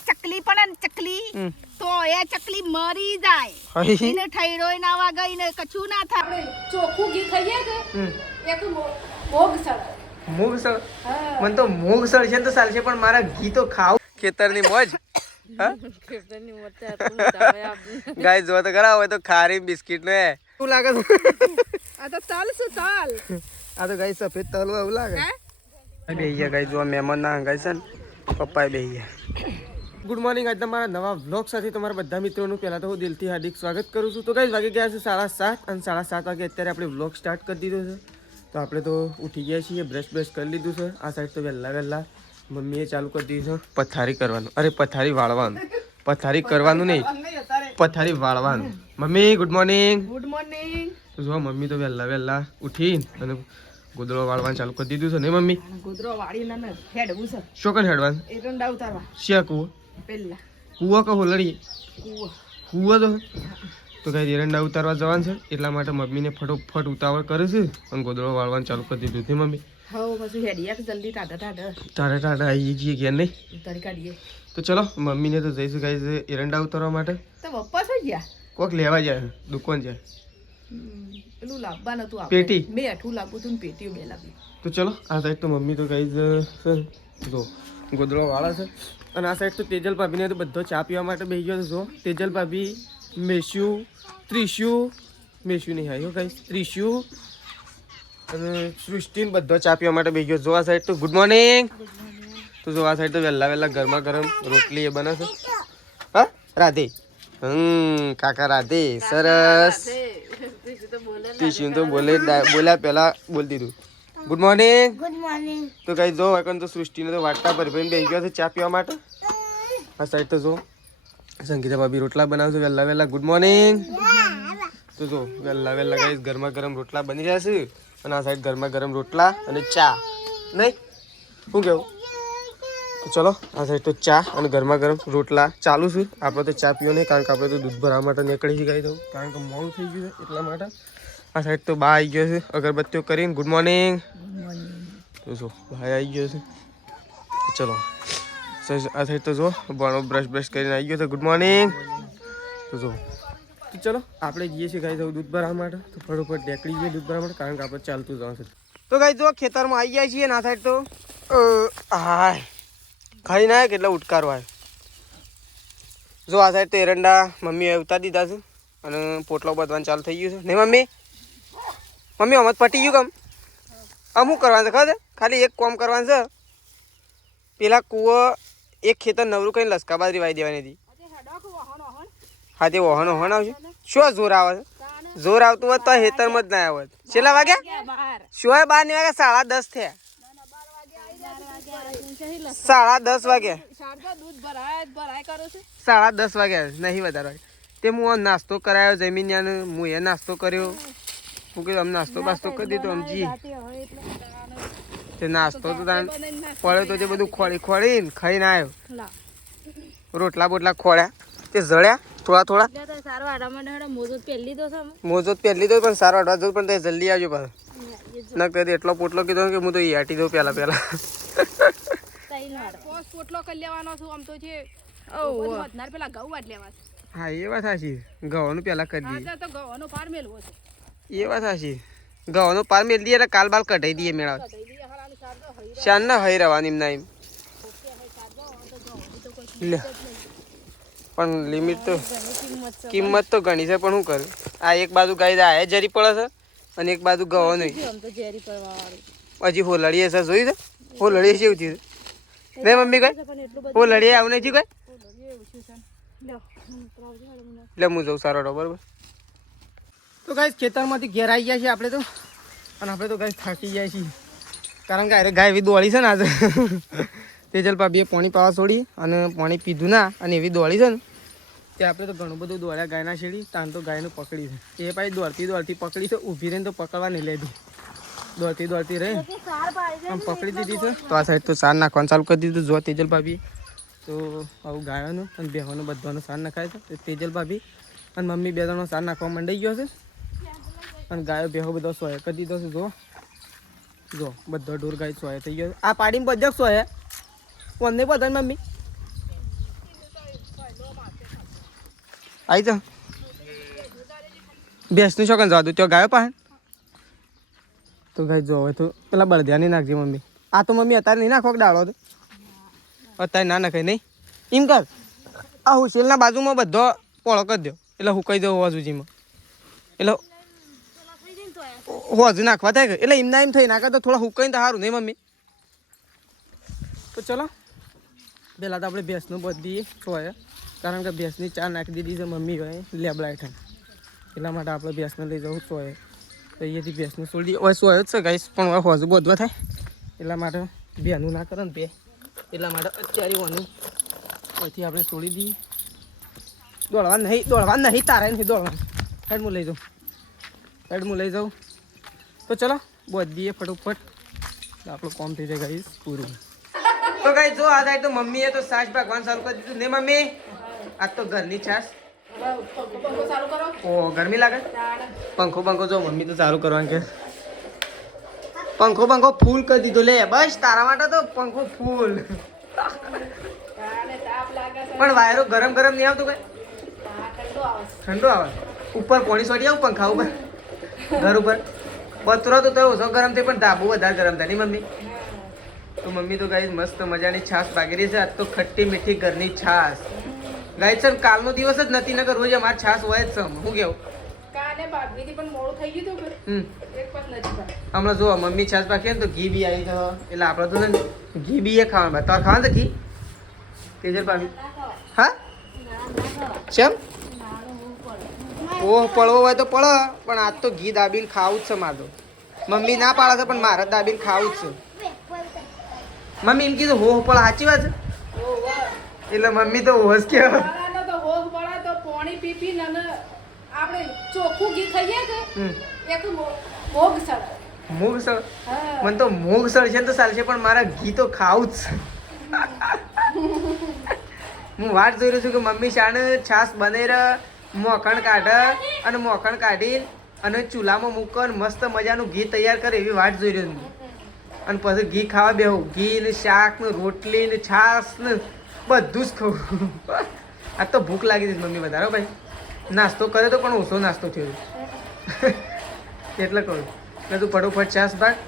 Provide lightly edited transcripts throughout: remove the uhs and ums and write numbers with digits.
ચકલી પણ ચકલી તો એ ચકલી મરી જાય એને ઠઈરોય ના વાગે એને કછું ના થાય ચોખ્ખું ઘી ખાઈએ કે એક મોગસળ મને તો મોગસળ છે તો ચાલશે પણ મારા ઘી તો ખાવ ખેતરની મોજ ગાય જો તો કરા હોય તો ખારી બિસ્કિટ ને શું લાગે આ તો તલ શું તલ આ તો ગાય સફેદ તલ હોય એવું લાગે બેહી ગયા ગાય જો મહેમાન ના હંગાય છે ને પપ્પા બેહી ગયા ગુડ મોર્નિંગ આજ તમારા નવા વ્લોગ સાથે તમારા બધા મિત્રોનું પહેલાં તો હું દિલથી હાર્દિક સ્વાગત કરું છું તો ગાઈસ વાગી ગયા છે 7:30 અને 7:30 વાગે અત્યારે આપણે વ્લોગ સ્ટાર્ટ કરી દીધો છે તો આપણે તો ઉઠી ગયા છીએ બ્રશ કરી લીધું છે આ સાઈડ તો વહેલા મમ્મીએ ચાલુ કરી દીધું છે પથારી કરવાનું અરે પથારી વાળવાનું પથારી કરવાનું નહીં પથારી વાળવાનું મમ્મી ગુડ મોર્નિંગ તો જો મમ્મી તો વહેલા ઉઠી અને ગોદડો વાળવાનું ચાલુ કરી દીધું છે ને મમ્મી ગોદરો વાળીને હેડવું છે શું કર હેડવાનું એરંડા ઉતારવા શિયા કુવો પેલા કુવો કહો લડી કુવો તો કઈ એરંડા ઉતારવા જવાનું છે એટલા માટે મમ્મીને ફટોફટ ઉતાવળ કરે છે અને ગોદડો વાળવાનું ચાલુ કરી દીધું છે મમ્મી પછી હેડિયા જલ્દી ટાટા આવી જઈએ ઘેર નહીં ઉતારી કાઢીએ તો ચલો મમ્મીને તો જઈશું ગાઈ એરંડા ઉતારવા માટે તો પપ્પા થઈ ગયા કોક લેવા જાય દુકાન જાય પેલું લાવવા નતું પેટી મેં અઠું લાવવું હતું પેટીઓ બે લાવી તો ચલો આ સાઈડ તો મમ્મી તો ગાઈ જો ગોદડો વાળા છે અને આ સાઈડ તો તેજલ ભાભીને તો બધો ચા પીવા માટે બેસી ગયો જો તેજલ ભાભી મેસ્યુ નહીં આવ્યો ગાઈસ ત્રિશ્યુ અને સૃષ્ટિને બધો ચા પીવા માટે બેસી ગયો જો આ સાઈડ તો ગુડ મોર્નિંગ તો જો આ સાઈડ તો વહેલા ગરમા ગરમ રોટલી એ બને છે હા રાધે કાકા રાધે સરસ ટીશ્યુ તો બોલ્યા પહેલા બોલ દીધું ગુડ મોર્નિંગ તો કઈ જો એકન તો સૃષ્ટિને તો વાટતા ભરી બેસી ગયો છે ચા પીવા માટે આ સાઈડ તો જો સંગીતા ભાભી રોટલા બનાવશે વહેલા ગુડ મોર્નિંગ તો જો વહેલા ગાઈસ ગરમા ગરમ રોટલા બની રહ્યા છે અને આ સાઈડ ગરમા ગરમ રોટલા અને ચા નહીં શું કેવું તો ચલો આ સાઈડ તો ચા અને ગરમા ગરમ રોટલા ચાલુ છે આપણે તો ચા પીવો નહીં કારણ કે આપણે તો દૂધ ભરવા માટે નીકળી જ ગઈ દઉં કારણ કે મોડું થઈ ગયું છે એટલા માટે આ સાઈડ તો બા આવી ગયો છે અગરબત્તીઓ કરીને ગુડ મોર્નિંગ તો જો ભાઈ આવી ગયો છે ચલો આ સાઈડ તો જો ભણો બ્રશ કરીને આવી ગયો છે ગુડ મોર્નિંગ તો જો તો ચલો આપણે જઈએ છીએ ગાઈ દૂધ ભરવા માટે તો ફટોફટ નીકળી જઈએ દૂધ ભરવા માટે કારણ કે આપણે ચાલતું જવાનું છે તો ગાઈ જો ખેતરમાં આવી ગયા છીએ ને આ સાઈડ તો હાય ખાઈ ના કેટલા ઉટકારો આવે જો આ સાઈડ તો એરંડા મમ્મીએ ઉતારી દીધા છે અને પોટલો બધવાનું ચાલુ થઈ ગયું છે નહીં મમ્મી આમાં પટી ગયું કામ અમુક કરવાનું છે ખબર ખાલી એક કોમ કરવાનું છે પેલા કૂવો એક ખેતર નવરું કઈ લસકા બાજરી વાઈ દેવાની હતી હા તે વહન આવશે શું જોર આવે છે જોર આવતું હોત તો ખેતરમાં જ ના આવત છેલ્લા વાગ્યા શું 12 ની વાગ્યા 10:30 થયા 10:30 વાગ્યા 10:30 વાગ્યા નહીં વધારે તે હું નાસ્તો કરાયો જમીન હું એ નાસ્તો કર્યો હું કીધું આમ નાસ્તો બાસ્તો કરી દીધો સમજી તે નાસ્તો તો પડ્યો તો તે બધું ખોળીને ખાઈને આવ્યો રોટલા બોટલા ખોળ્યા તે જળ્યા થોડા મોજો પહેરી લીધો પણ સારો અડવા જવું પણ તે જલ્દી આવજો પાછો ના કદી એટલો પોટલો કીધો કે હું તો યાટી દઉં પહેલા પોટલો કરી લેવાનો છું આમ તો છે પેલા ઘઉં વાટ લેવા હા એ વાત સાચી ઘઉંનું પહેલા કરી દઈએ તો ઘઉંનો પાર મેલવો છે એ વાત સાચી ઘઉંનો પાર મેળ દઈએ એટલે કાલ બાલ કઢાઈ દઈએ મેળા શાન ના હઈ રહેવાની એમના એમ લે પણ લિમિટ તો કિંમત તો ઘણી છે પણ શું કરું આ એક બાજુ ગાય આ જરી પડે છે અને એક બાજુ ઘઉં નહીં હજી હોલડીએ છે જોઈ છે હોલડીએ છે એવું થયું નહીં મમ્મી કઈ હોલડીએ આવું નહીં કઈ એટલે હું જઉં સારો બરાબર તો ગાય ખેતરમાંથી ઘેર આવી ગયા છીએ આપણે તો અને આપણે તો ગાય થાકી ગયા છીએ કારણ કે ગાય એવી દોડી છે ને આજે તેજલ ભાભીએ પાણી પાવા છોડી અને પાણી પીધું ના અને એવી દોડી છે ને તે આપણે તો ઘણું બધું દોડ્યા ગાયના શેડી તાન તો ગાયને પકડી છે એ પાછી દોડતી પકડી છે ઊભી રહીને તો પકડવા નહીં લેતી દોડતી રહે આમ પકડી દીધી છે તો આ સાઈડ તો સાર નાખવાનું ચાલુ કરી દીધું જો તેજલ ભાભી તો આવું ગાયોનું અને બેહોનું બધાનું સાર નખાય છે તેજલ ભાભી અને મમ્મી બે જણનો સાર નાખવા માંડી ગયો છે અને ગાયો બેહો બધો સોય કરી દીધો છે જો બધો ઢોર ગાય સોય થઈ ગયો આ પાડીમાં બધો સોય કોણ નહીં બધા મમ્મી આવી જાઓ ભેંસનું શોખન જવા દઉં ત્યાં ગાયો પાસે તો ગાય જો હવે તો પેલા બળદિયા નહીં નાખજે મમ્મી આ તો મમ્મી અત્યારે નહીં નાખો ડાળો તો અત્યારે ના નાખાય નહીં એમ કર આ હુસેલના બાજુમાં બધો પોળો કરી દો એટલે હુકાઈ દો હોજુજીમાં એટલે હોજુ નાખવા થાય કે એટલે એમના એમ થઈ નાખે તો થોડા હુકાઈને તો સારું નહીં મમ્મી તો ચલો પહેલાં તો આપણે ભેંસનું બધી હોય કારણ કે ભેંસની ચા નાખી દીધી છે મમ્મી હોય લેબડા હેઠળ એટલા માટે આપણે ભેંસને લઈ જવું સોય તો અહીંયાથી ભેંસને છોડી દઈએ સોય જ છે ગાઈસ પણ હવે હોજુ બધવા થાય એટલા માટે ભેનું ના કરે ને બે એટલા માટે અત્યારે વાનું પછી આપણે છોડી દઈએ દોડવા નહીં તારે નથી દોડવાનું સાઈડ હું લઈ જાઉં તો ચલો બધીએ ફટોફટ આપણું કામ થઈ જાય ગાઈસ પૂરું તો ગાઈસ જો આ સાઈડ તો મમ્મીએ તો છાશ ભાગવાનું ચાલુ કરી દીધું ને મમ્મી આજ તો ઘરની છાશ ઓ ગરમી લાગે પંખો જો મમ્મી તો ચાલુ કરવાનું કે પંખો ફૂલ કરી દીધો લે બસ તારા માટે તો પંખો ફૂલ પણ વાયરો ગરમ નહીં આવતું કઈ ઠંડો આવે ઉપર પોણી સોટી આવું પંખા ઉપર ઘર ઉપર બતરો તો ઓછો ગરમ થાય પણ ધાબુ વધારે ગરમ થાય નહીં મમ્મી તો મમ્મી તો ગાઈસ મસ્ત મજાની છાશ ભાગી રહી છે આજ તો ખટ્ટી મીઠી ઘરની છાશ ગાઈસ સર કાલનો દિવસ જ નથી નકર રોજ અમારે છાશ હોય જ છે હું કેવું હમણાં જો મમ્મી છાશ પાકી ને તો ઘી બી આવી તો એટલે આપણે તો ને ઘી બી એ ખાવાનું તાર ખાવાનું તો ઘી તેજલ પામી હા કેમ ઓહ પડવો હોય તો પડો પણ આજ તો ઘી દાબીને ખાવું જ છે મારે તો મમ્મી ના પાડે છે પણ મારે દાબીને ખાવું જ છે મમ્મી એમ કીધું હોહ પળ સાચી વાત છે એટલે મમ્મી તો હોશ કે મૂગ સળ મને તો મૂગ સળ છે તો ચાલશે પણ મારા ઘી તો ખાવું જ છે હું વાટ જોઈ રહ્યો છું કે મમ્મી શાને છાશ બને મોખણ કાઢે અને મોખણ કાઢી અને ચૂલામાં મૂકો મસ્ત મજાનું ઘી તૈયાર કરે એવી વાટ જોઈ રહ્યો છું અને પછી ઘી ખાવા બેહું ઘી ને શાક ને રોટલી ને છાશ ને બધું જ ખાવું આ તો ભૂખ લાગી હતી મમ્મી વધારો ભાઈ નાસ્તો કર્યો તો પણ ઓછો નાસ્તો થયો એટલે કહું એટલે તું ફટોફટ છાશ ભાગ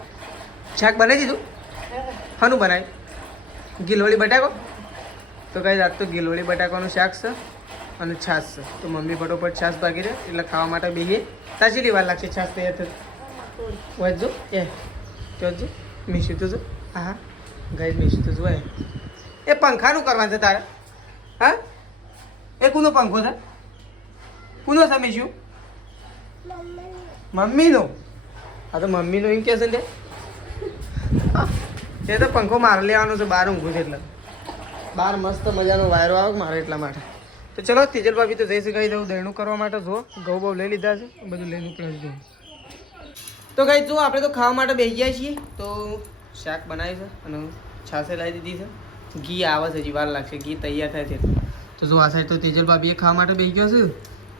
શાક બનાવી દીધું શાનું બનાવ્યું ગિલોળી બટાકો તો કઈ આજ તો ગિલોળી બટાકાનું શાક છે અને છાશ છે તો મમ્મી ફટોફટ છાશ ભાગી રહે એટલે ખાવા માટે બેહીએ તાજી વાર લાગશે છાશ તૈયાર થતું વાંચજો જો મીશું તો જો હા ગાય મીશું તો જો એ પંખાનું કરવાનું છે તારે હા એ કોનો પંખો છે કોનો છે મીશું મમ્મીનો હા તો મમ્મીનો એમ કહે છે ને એ તો પંખો મારે લેવાનો છે બહાર ઊંઘું છે એટલે બહાર મસ્ત મજાનો વાયરો આવે મારે એટલા માટે તો ચલો તેજલ ભાભી તો જઈ શકાય દઉં દહીણું કરવા માટે જો ઘઉં બહુ લઈ લીધા છે બધું લઈને ઉપડી દઉં તો ગાઈ જો આપણે તો ખાવા માટે બેસી ગયા છીએ તો શાક બનાવી છે અને છાશે લાવી દીધી છે ઘી આવે છે હજી વાર લાગશે ઘી તૈયાર થાય છે તો જો આ સાઈડ તો તેજલ ભાભીએ ખાવા માટે બેસી ગયો છે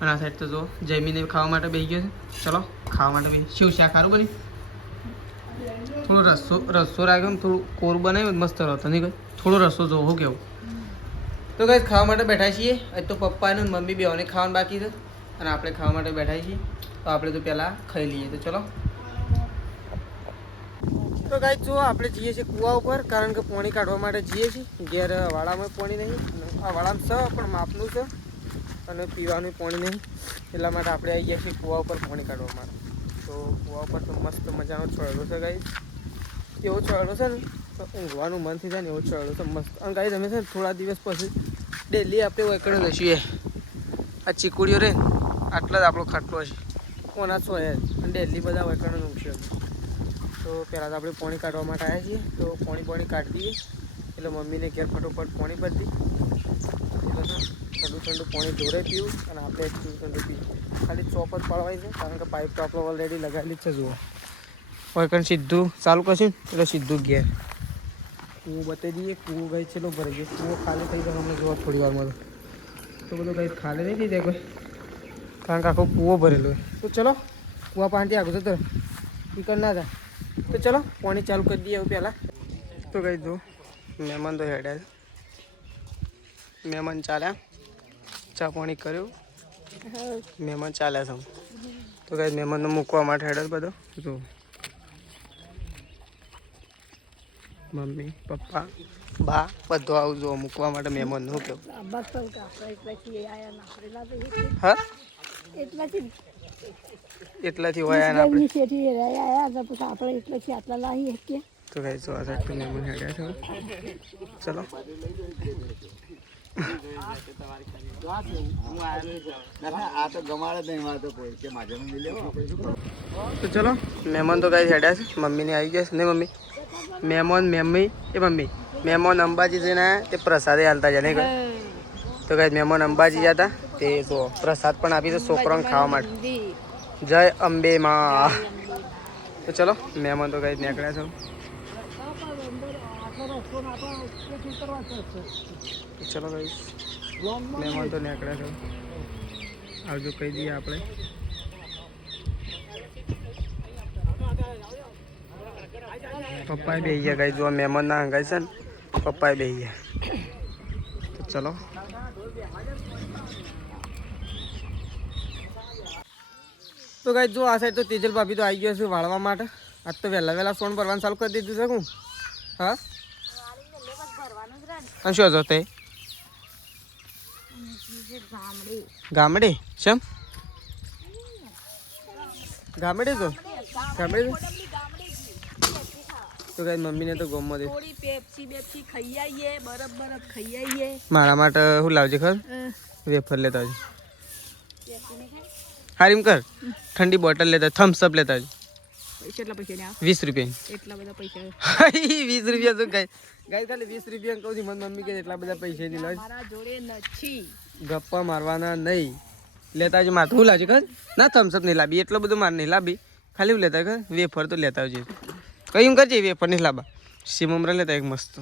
અને આ સાઈડ તો જો જમીને ખાવા માટે બેસી ગયો છે ચલો ખાવા માટે બેસી શિવ શાક સારું બની થોડો રસ્સો રાખ્યો ને થોડું કોરું બનાવ્યું મસ્ત રહેતો નહીં થોડો રસ્સો જોવો કેવું તો ગાઈસ ખાવા માટે બેઠા છીએ આજ તો પપ્પા અને મમ્મી બેઓને ખાવાનું બાકી છે અને આપણે ખાવા માટે બેઠા છીએ તો આપણે તો પહેલાં ખાઈ લઈએ તો ચલો તો ગાઈસ જો આપણે જઈએ છીએ કૂવા ઉપર કારણ કે પાણી કાઢવા માટે જઈએ છીએ ઘેર વાડામાં પાણી નહીં આ વાડામાં છે પણ માપનું છે અને પીવાનું પાણી નહીં એટલા માટે આપણે આવી ગયા છીએ કૂવા ઉપર પાણી કાઢવા માટે તો કૂવા ઉપર તો મસ્ત મજાનો છોડેલો છે ગાઈસ એવો છોડેલો છે ને તો ઊંઘવાનું મન થઈ જાય ને એવો છોડેલો છે મસ્ત અને ગાઈસ અમે છે ને થોડા દિવસ પછી ડેલી આપણે વૈકણ જઈએ આ ચીકુડીઓ રે આટલા જ આપણો ખાટલો છે કોના છો અને ડેલી બધા વૈકણ ઊંઘશે તો પહેલાં તો આપણે પાણી કાઢવા માટે આવ્યા છીએ તો પાણી કાઢી દઈએ એટલે મમ્મીને ઘેર ફટોફટ પાણી ભરી એટલે ઠંડુ પાણી જોરે પીવું અને આપણે ઠંડુ પીવું ખાલી ચોપ જ પાડવાની છે કારણ કે પાઇપ તો આપણે ઓલરેડી લગાવેલી જ છે જુઓ વૈકણ સીધું ચાલુ કરશું એટલે સીધું ઘેર કૂવો બતાવી દઈએ કૂવો ગઈ છે ભરી ગયો કૂવો ખાલી થઈ જાય અમને જોવા થોડી વારમાં તો બધું કંઈ ખાલી નહીં થઈ જાય કોઈ કારણ કે આખો કૂવો ભરેલો હોય તો ચલો કૂવા પાણીથી આગળ જતો નીકળ ના થાય તો ચલો પાણી ચાલુ કરી દઈએ એવું પહેલાં તો કહી દઉં મહેમાન તો હેડ્યા મહેમાન ચાલ્યા ચા પાણી કર્યું મહેમાન ચાલ્યા છે તો કઈ મહેમાનને મૂકવા માટે હેડર બધો જો મમ્મી પપ્પા બા બધું આવું જો મૂકવા માટે મહેમાન નું કેવું હા એટલાથી વયા ને આપણે તો કઈ જો આ સાઈડ મહેમાન હેડ્યા છે ચલો તો ચલો મહેમાન તો કઈ હેડ્યા છે મમ્મીને આવી ગયા છે ને મમ્મી મમ્મી મહેમાન અંબાજી જઈને આવ્યા તે પ્રસાદે હાલતા જાય નહીં તો કઈ મહેમાન અંબાજી જતા તે જો પ્રસાદ પણ આપી છે છોકરાઓને ખાવા માટે જય અંબે માં તો ચલો મહેમાન તો કઈ નીકળ્યા છે ચલો કઈ મહેમાન તો નીકળ્યા છે આવજો કહી દઈએ આપણે પપ્પાએ બેસી ગયા ગાઈ જો મહેમાન ના હંગાઈ છે ને પપ્પાએ બેસી ગયા તો ચલો તો ગાઈ જો આ સાઈડ તો તેજલ ભાભી તો આવી ગયો છે વાળવા માટે આજ તો વહેલા સોન ભરવાનું ચાલુ કરી દીધું છે હું હા શું હતો તે ગામડે શેમ ગામડે તો તો કઈ મમ્મીને તો ગમવા દે મારા માટે શું લાવજે ખર વેફર લેતા આવજે હારીમ કર ઠંડી બોટલ લેતા થમ્સ અપ લેતા આવજે 20 રૂપિયા 20 રૂપિયા તો કઈ ગાય ખાલી 20 રૂપિયા કહું છું મને મમ્મી કે એટલા બધા પૈસા ની લાવ ગપ્પા મારવાના નહીં લેતા આવજે માથું શું લાવજે ખર ના થમ્સ અપ નહીં લાવી એટલો બધો માર નહીં લાવી ખાલી હું લેતા ખર વેફર તો લેતા આવજે કયું કરજે વેફર નહીં લાવવા સીમમરા લેતા એક મસ્ત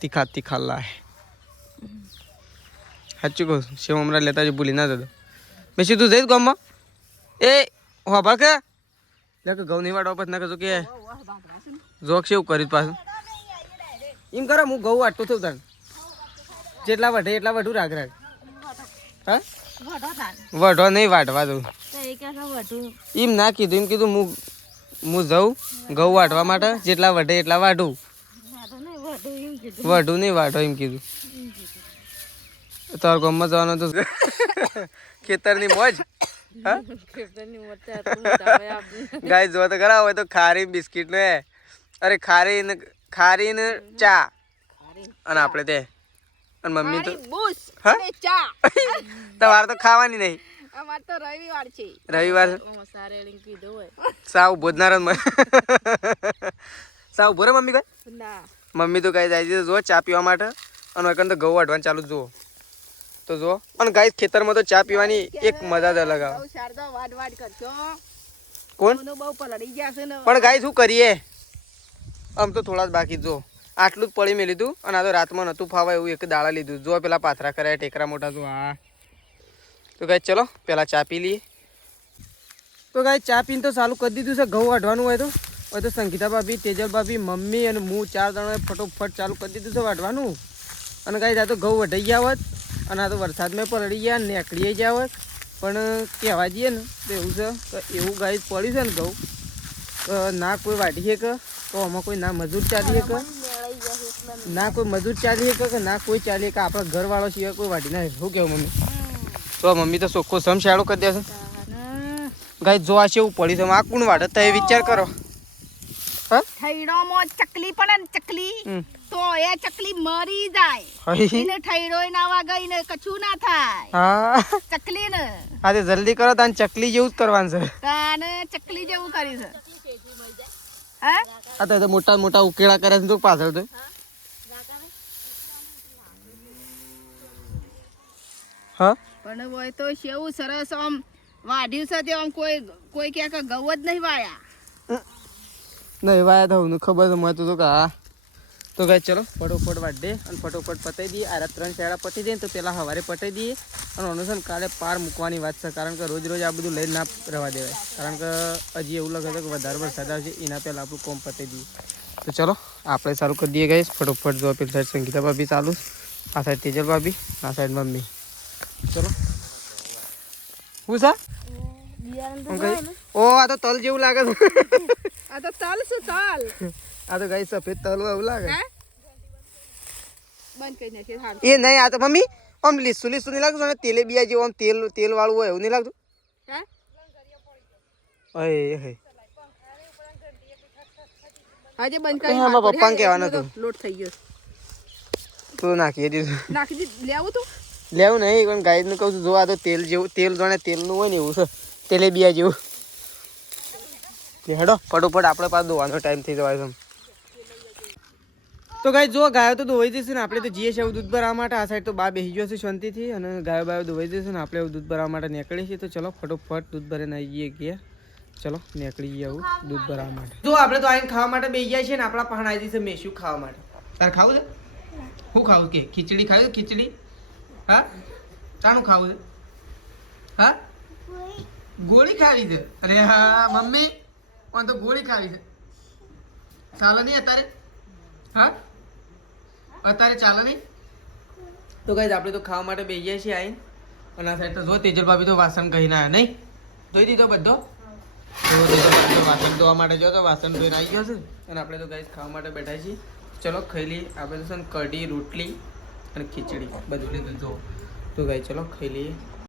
તીખા લાય સાચું કહું સીમમરા લેતા આવજે ભૂલી ના જતો મેં સીધું જઈશ ગામમાં એ હોભા કે લે કે ઘઉં નહીં વાટવા પછી ના કહેજો કે જોક છે એવું કર્યું પાછું એમ કરો હું ઘઉં વાટતો થયું તાર જેટલા વઢે એટલા વઢું રાખ હા વઢો નહીં વાટવા દઉં એમ ના કીધું એમ કીધું હું જાઉં ઘઉં વાટવા માટે જેટલા વઢે એટલા વાટું વઢું નહીં વાટો એમ કીધું તાર ગામમાં જવાનું તો ખેતરની મોજ ગાય જો તો કરાવ હોય તો ખારી બિસ્કીટ ને અરે ખારી ને ચા અને આપણે તે અને મમ્મી તો તમારે તો ખાવાની નહીં રવિવાર સાવ ભોજનાર સાવ ભોરે મમ્મી કઈ મમ્મી તો કઈ જાય છે જો ચા પીવા માટે અને તો ઘઉં વાટવાનું ચાલુ જુઓ તો જો અને ગાઈસ ખેતરમાં તો ચા પીવાની એક મજા જ અલગ આવે કોણ પણ ગાઈસ શું કરીએ આમ તો થોડા જ બાકી જો આટલું જ પડી મેં લીધું અને આ તો રાતમાં નતું ફાવા એવું એક દાડા લીધું જો પેલા પાથરા કર્યા ટેકરા મોટા જો હા તો ગાઈસ ચલો પેલા ચા પી લઈએ તો ગાઈસ ચા પીને તો ચાલુ કરી દીધું છે ઘઉં વાઢવાનું હોય તો સંગીતા ભાભી તેજલ ભાભી મમ્મી અને હું 4 જણાએ ફટોફટ ચાલુ કરી દીધું છે વાઢવાનું અને ગાઈસ આ તો ઘઉં વઢાઈ ગયા હોત અને આ તો વરસાદમાં પલળી ગયા નીકળી ગયા હોત પણ કહેવા જઈએ ને તો એવું છે તો એવું ગાઈસ પડ્યું છે ને ઘઉં ના કોઈ વાઢી શકે તો આમાં કોઈ ના મજૂર ચાલી શકે ના કોઈ મજૂર ચાલી શકે કે ના કોઈ ચાલી શકે આપણા ઘરવાળો સિવાય કોઈ વાઢી ના શું કહેવું મમ્મી તો મમ્મી તો ચોખ્ખો સમશાળો કરી દેશે ગાઈસ જો આ છે એવું પડ્યું છે આ કોણ વાઢે તો એ વિચાર કરો થૈડોમાં ચકલી પણ ચકલી તો એ ચકલી મરી જાય એને થૈડો ના વાગે એને કછું ના થાય ચકલી ને હા તે જલ્દી કરો તાન ચકલી જેવું જ કરવાનું છે તાને ચકલી જેવું કરી છે હા આ તો મોટા મોટા ઉકેળા કરે છે તો પાછળ તો હા પણ હોય તો કેવું સરસ આમ વાઢ્યું છે તે આમ કોઈ ક્યાંક ઘઉં જ નહીં વાયા નહીં વાયા તો ખબર તો મળતું હતું કે હા તો ગાય ચલો ફટોફટ વાઢે અને ફટોફટ પતાવી દઈએ આ 3 શેડા પતી દઈએ તો પેલા સવારે પતાવી દઈએ અને અનુસન કાલે પાર મૂકવાની વાત છે કારણ કે રોજ આ બધું લઈને ના રહેવા દેવાય કારણ કે હજી એવું લાગે છે કે વધારે વરસાદ આવશે એના પહેલાં આપણું કોમ પતાવી દઈએ તો ચલો આપણે ચાલુ કરી દઈએ ગાઈસ ફટોફટ જો પેલી સાઈડ સંગીતા ભાભી ચાલુ આ સાઈડ તેજલ ભાભી આ સાઈડ મમ્મી ચલો હું સા ઓ આ તો તલ જેવું લાગે છે આ તો તલ છે તલ. આ તો ગાઈ સફેદ તલ એવું લાગે હે બંધ કરી નાખી હાલ. એ નહીં આ તો મમ્મી આમ લીસું લીસું નહીં લાગતું ને તેલે બિયા જેવું આમ તેલ તેલ વાળું હોય એવું નહીં લાગતું હે અય હે આજે બંધ કરી હા, મારા પપ્પાને કહેવાનું હતું. લોટ થઈ ગયો. તો નાખી દીધું નાખી દી લેવું તું લેવું નહીં પણ ગાઈડને કહું છું જો આ તો તેલ જેવું તેલ જાણે તેલનું હોય ને એવું છે તેલે બિયા જેવું હેડો ફટોફટ આપણે પાસે ધોવાનો ટાઈમ થઈ જવાય છે તો ગાઈ જો ગાયો તો ધોવાઈ જશે ને આપણે તો જઈએ છીએ દૂધ ભરવા માટે આ સાઈડ તો બા બેસી ગયો છે શાંતિથી અને ગાયો બાયો ધોવાઈ જશે ને આપણે દૂધ ભરવા માટે નીકળીએ છીએ તો ચલો ફટોફટ દૂધ ભરીને આવી જઈએ ગયા ચલો નીકળી જઈએ આવું દૂધ ભરવા માટે જો આપણે તો આવીને ખાવા માટે બેસી ગયા છીએ ને આપણા પહાણ આવી જશે મેસ્યું ખાવા માટે તારે ખાવું છે શું ખાવું કે ખીચડી ખાવી ખીચડી હા ચાનું ખાવું છે હા ગોળી ખાવી છે અરે હા મમ્મી પણ તો ગોળી ખાવી છે ચાલો નહીં અત્યારે હા અત્યારે ચાલો નહીં તો ગાઈઝ આપણે તો ખાવા માટે બેસી ગયા છીએ આવીને અને આ સાઈડ તો જો તેજલ ભાભી તો વાસણ કહીને આવ્યા નહીં ધોઈ દીધો બધો તો તેજલ ભાભી તો વાસણ ધોવા માટે જો તો વાસણ ધોઈને આવી ગયો છે અને આપણે તો ગાઈઝ ખાવા માટે બેઠા છીએ ચલો ખાઈ લઈએ આપણે તો છે ને કઢી રોટલી અને ખીચડી બધું લીધું જો તો ગાઈ ચલો ખાઈ લઈએ